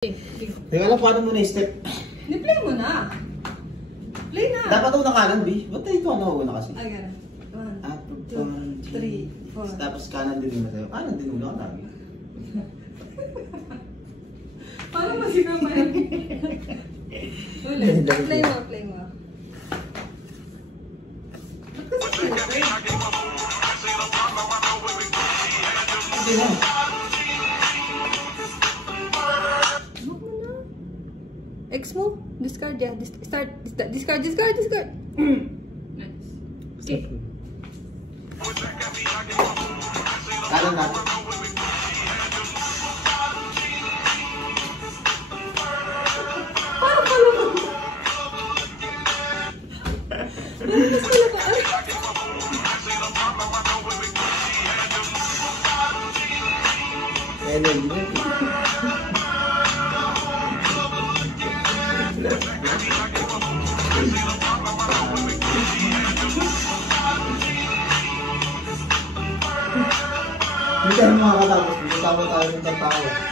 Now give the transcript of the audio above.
Teka lang, paano mo na-step? Ni-play mo na. Play na. Dapat una kanan, B. Ba't tayo ito una kasi? Ay, gano'n. 1, 2, 3, 4. Tapos kanan din muna tayo. Kanan din muna ka lagi. Paano masigaw mo yan? Ulit. Play mo, play mo. Ba't kasi play? Hindi na. X mo? Discard ya. Discard. Nice. Okay. Kanan natin. Parang pala mo. Mas pala ka. Hindi tayo makakatapos. Hindi tayo ng tao.